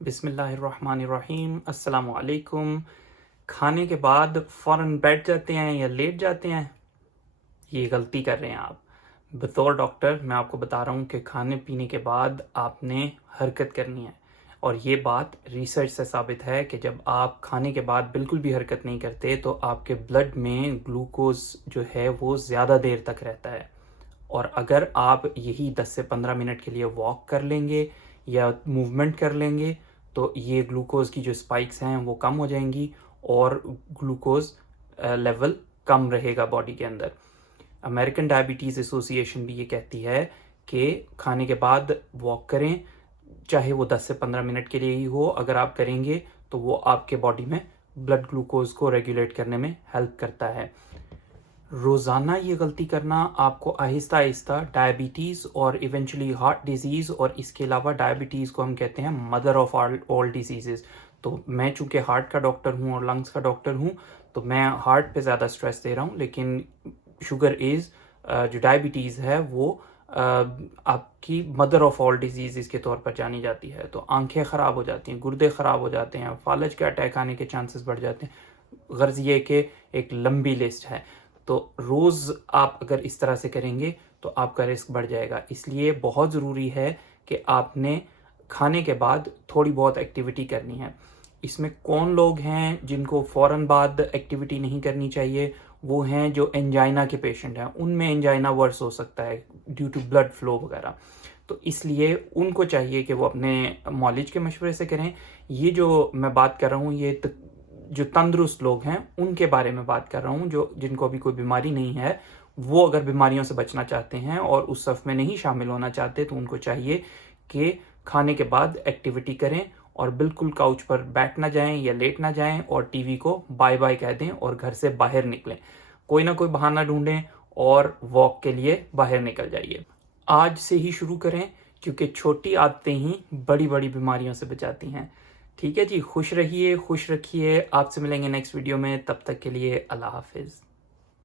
بسم اللہ الرحمن الرحیم۔ السلام علیکم۔ کھانے کے بعد فوراً بیٹھ جاتے ہیں یا لیٹ جاتے ہیں، یہ غلطی کر رہے ہیں آپ۔ بطور ڈاکٹر میں آپ کو بتا رہا ہوں کہ کھانے پینے کے بعد آپ نے حرکت کرنی ہے، اور یہ بات ریسرچ سے ثابت ہے کہ جب آپ کھانے کے بعد بالکل بھی حرکت نہیں کرتے تو آپ کے بلڈ میں گلوکوز جو ہے وہ زیادہ دیر تک رہتا ہے، اور اگر آپ یہی 10 سے 15 منٹ کے لیے واک کر لیں گے یا موومنٹ کر لیں گے تو یہ گلوکوز کی جو سپائکس ہیں وہ کم ہو جائیں گی اور گلوکوز لیول کم رہے گا باڈی کے اندر۔ امریکن ڈائبٹیز ایسوسی ایشن بھی یہ کہتی ہے کہ کھانے کے بعد واک کریں، چاہے وہ 10 سے 15 منٹ کے لیے ہی ہو، اگر آپ کریں گے تو وہ آپ کے باڈی میں بلڈ گلوکوز کو ریگولیٹ کرنے میں ہیلپ کرتا ہے۔ روزانہ یہ غلطی کرنا آپ کو آہستہ آہستہ ڈائبٹیز اور ایونچولی ہارٹ ڈیزیز، اور اس کے علاوہ ڈائبٹیز کو ہم کہتے ہیں مدر آف آل ڈیزیزز۔ تو میں چونکہ ہارٹ کا ڈاکٹر ہوں اور لنگس کا ڈاکٹر ہوں تو میں ہارٹ پہ زیادہ سٹریس دے رہا ہوں، لیکن شوگر جو ڈائبٹیز ہے وہ آپ کی مدر آف آل ڈیزیزز کے طور پر جانی جاتی ہے۔ تو آنکھیں خراب ہو جاتی ہیں، گردے خراب ہو جاتے ہیں، فالج کے اٹیک آنے کے چانسز بڑھ جاتے ہیں۔ غرض یہ کہ ایک لمبی لسٹ ہے، تو روز آپ اگر اس طرح سے کریں گے تو آپ کا رسک بڑھ جائے گا۔ اس لیے بہت ضروری ہے کہ آپ نے کھانے کے بعد تھوڑی بہت ایکٹیویٹی کرنی ہے۔ اس میں کون لوگ ہیں جن کو فوراً بعد ایکٹیویٹی نہیں کرنی چاہیے؟ وہ ہیں جو انجائنا کے پیشنٹ ہیں، ان میں انجائنا ورس ہو سکتا ہے ڈیو ٹو بلڈ فلو وغیرہ، تو اس لیے ان کو چاہیے کہ وہ اپنے معالج کے مشورے سے کریں۔ یہ جو میں بات کر رہا ہوں یہ جو تندرست لوگ ہیں ان کے بارے میں بات کر رہا ہوں، جن کو ابھی کوئی بیماری نہیں ہے۔ وہ اگر بیماریوں سے بچنا چاہتے ہیں اور اس صف میں نہیں شامل ہونا چاہتے تو ان کو چاہیے کہ کھانے کے بعد ایکٹیویٹی کریں اور بالکل کاؤچ پر بیٹھ نہ جائیں یا لیٹ نہ جائیں، اور ٹی وی کو بائے بائے کہہ دیں اور گھر سے باہر نکلیں، کوئی نہ کوئی بہانہ ڈھونڈیں اور واک کے لیے باہر نکل جائیے۔ آج سے ہی شروع کریں، کیونکہ چھوٹی عادتیں ہی بڑی بڑی بیماریوں سے بچاتی ہیں۔ ٹھیک ہے جی، خوش رہیے، خوش رکھیے۔ آپ سے ملیں گے نیکسٹ ویڈیو میں، تب تک کے لیے اللہ حافظ۔